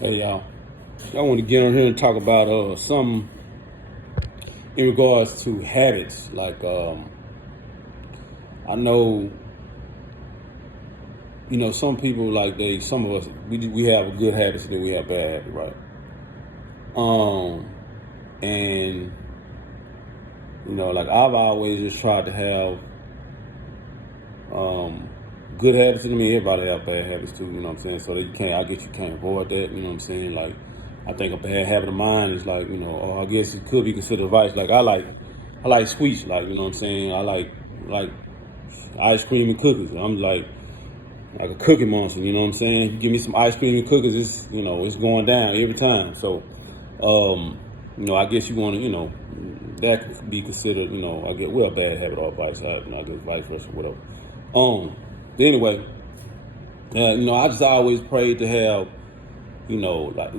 Hey y'all, I want to get on here and talk about some in regards to habits. I know, some people some of us, we have good habits and then we have bad habits, right? Um, and like I've always just tried to have good habits. I mean, everybody have bad habits too. You know what I'm saying? So that I guess you can't avoid that. You know what I'm saying? Like, I think a bad habit of mine is like, or I guess it could be considered vice. Like I like sweets. Like, you know what I'm saying? I like ice cream and cookies. I'm like a cookie monster. You know what I'm saying? You give me some ice cream and cookies, it's going down every time. So, I guess you want to, that could be considered, I guess, well, a bad habit or vice. I guess vice versa, whatever. Um, anyway, I just always prayed to have, like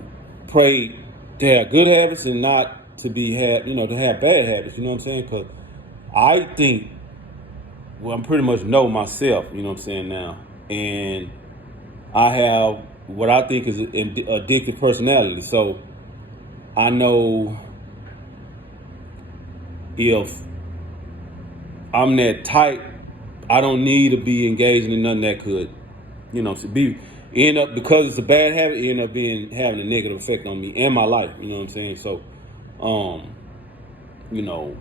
prayed to have good habits and not to to have bad habits. You know what I'm saying? Because I think, well, I'm pretty much know myself. You know what I'm saying now, and I have what I think is an addictive personality. So I know if I'm that type, I don't need to be engaging in nothing that could, end up, because it's a bad habit, end up having a negative effect on me and my life. You know what I'm saying? So, um, you know,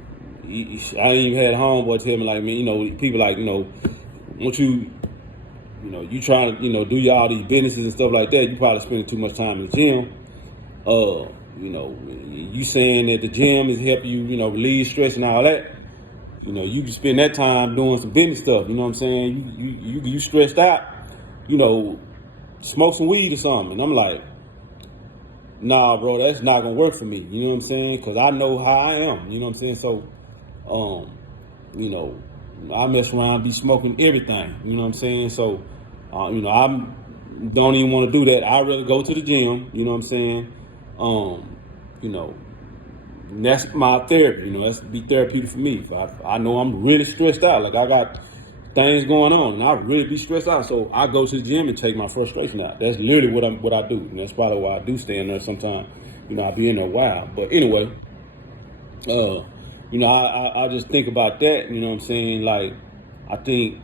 I even had a homeboy tell me like, man, people like, once you trying to, do all these businesses and stuff like that, you probably spending too much time in the gym. You saying that the gym is helping you, relieve stress and all that. You can spend that time doing some business stuff. You know what I'm saying? You stressed out. Smoke some weed or something. And I'm like, nah, bro, that's not gonna work for me. You know what I'm saying? Because I know how I am. You know what I'm saying? So, um, you know, I mess around, be smoking everything. You know what I'm saying? So, I don't even want to do that. I'd rather go to the gym. You know what I'm saying? Um, you know, and that's my therapy. That's be therapeutic for me. If I know I'm really stressed out, like I got things going on, and I really be stressed out. So I go to the gym and take my frustration out. That's literally what I do, and that's probably why I do stay in there sometimes. I be in there a while. But anyway, I just think about that. You know what I'm saying? Like, I think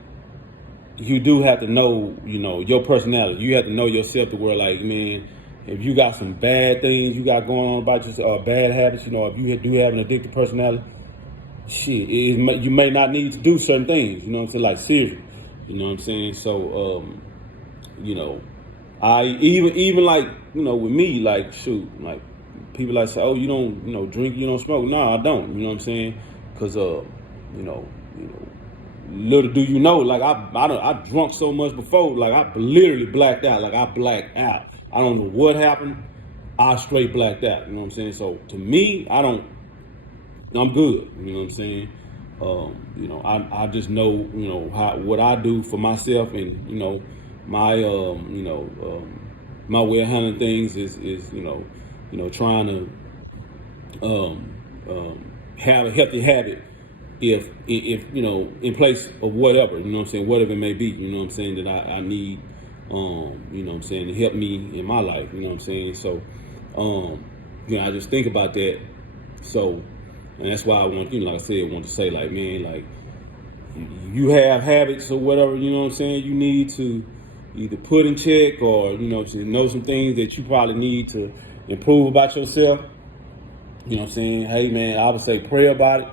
you do have to know, your personality. You have to know yourself to where, like, man, if you got some bad things you got going on about yourself, bad habits, if you do have an addictive personality, shit, you may not need to do certain things. You know what I'm saying? Like, seriously. You know what I'm saying? So, you know, I even like, with me, like, shoot, like, people like say, oh, you don't, drink, you don't smoke. No, I don't. You know what I'm saying? Because, you know, little do you know, like I drunk so much before, like I literally blacked out. Like I blacked out. I don't know what happened. I straight blacked out. You know what I'm saying? So to me, I'm good. You know what I'm saying? I just know, what I do for myself, and my my way of handling things is trying to have a healthy habit, if in place of whatever, what I'm saying, whatever it may be, what I'm saying, that I need, what I'm saying, to help me in my life, what I'm saying. So, I just think about that. So, and that's why I want, like I said, I want to say, like, man, like, you have habits or whatever, what I'm saying, you need to either put in check, or, to know some things that you probably need to improve about yourself. What I'm saying? Hey, man, I would say pray about it.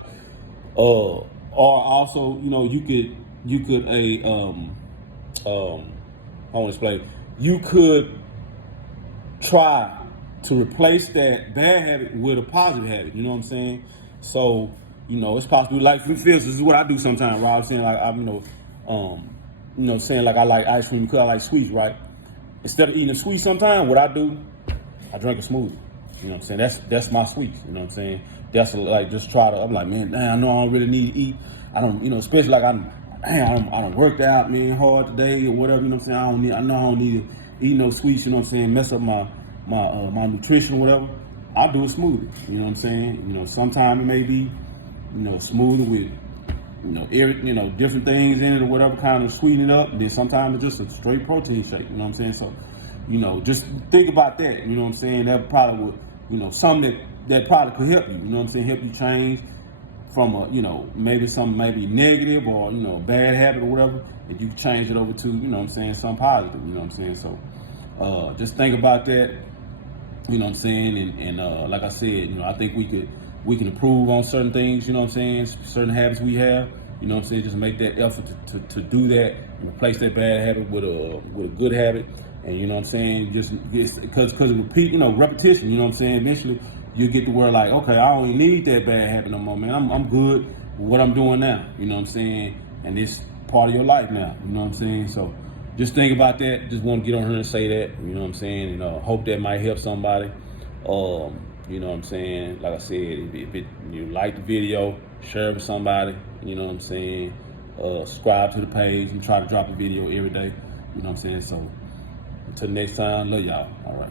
Or also, you could I want to explain. You could try to replace that bad habit with a positive habit. You know what I'm saying? So, it's possible. Like, for instance, this is what I do sometimes, right? I'm saying, like, saying like I like ice cream because I like sweets, right? Instead of eating a sweet, sometimes what I do, I drink a smoothie. You know what I'm saying? That's my sweets. You know what I'm saying? That's like, just try to. I'm like, man, I know I don't really need to eat. I don't, especially like I don't worked out, man, hard today or whatever. You know what I'm saying? I know I don't need to eat no sweets. You know what I'm saying? Mess up my nutrition or whatever. I do a smoothie. You know what I'm saying? Sometimes it may be, smoothie with, different things in it or whatever, kind of sweeten it up. And then sometimes it's just a straight protein shake. You know what I'm saying? So, You know, just think about that. You know what I'm saying? That probably would, you know, something that probably could help you. You know what I'm saying? Help you change from a, you know, maybe something maybe negative or, you know, bad habit or whatever, and you change it over to, you know what I'm saying, something positive, you know what I'm saying? So just think about that, you know what I'm saying? And like I said, you know, I think we can improve on certain things, you know what I'm saying, certain habits we have, you know what I'm saying, just make that effort to do that, and replace that bad habit with a good habit. And you know what I'm saying, just because repeat, you know, repetition, you know what I'm saying, eventually you get to where like, okay, I don't even need that bad habit no more, man. I'm good with what I'm doing now, you know what I'm saying? And it's part of your life now, you know what I'm saying? So just think about that. Just want to get on here and say that, you know what I'm saying? And hope that might help somebody. You know what I'm saying? Like I said, if you like the video, share it with somebody, you know what I'm saying? Subscribe to the page and try to drop a video every day, you know what I'm saying? So until next time, love y'all. All right.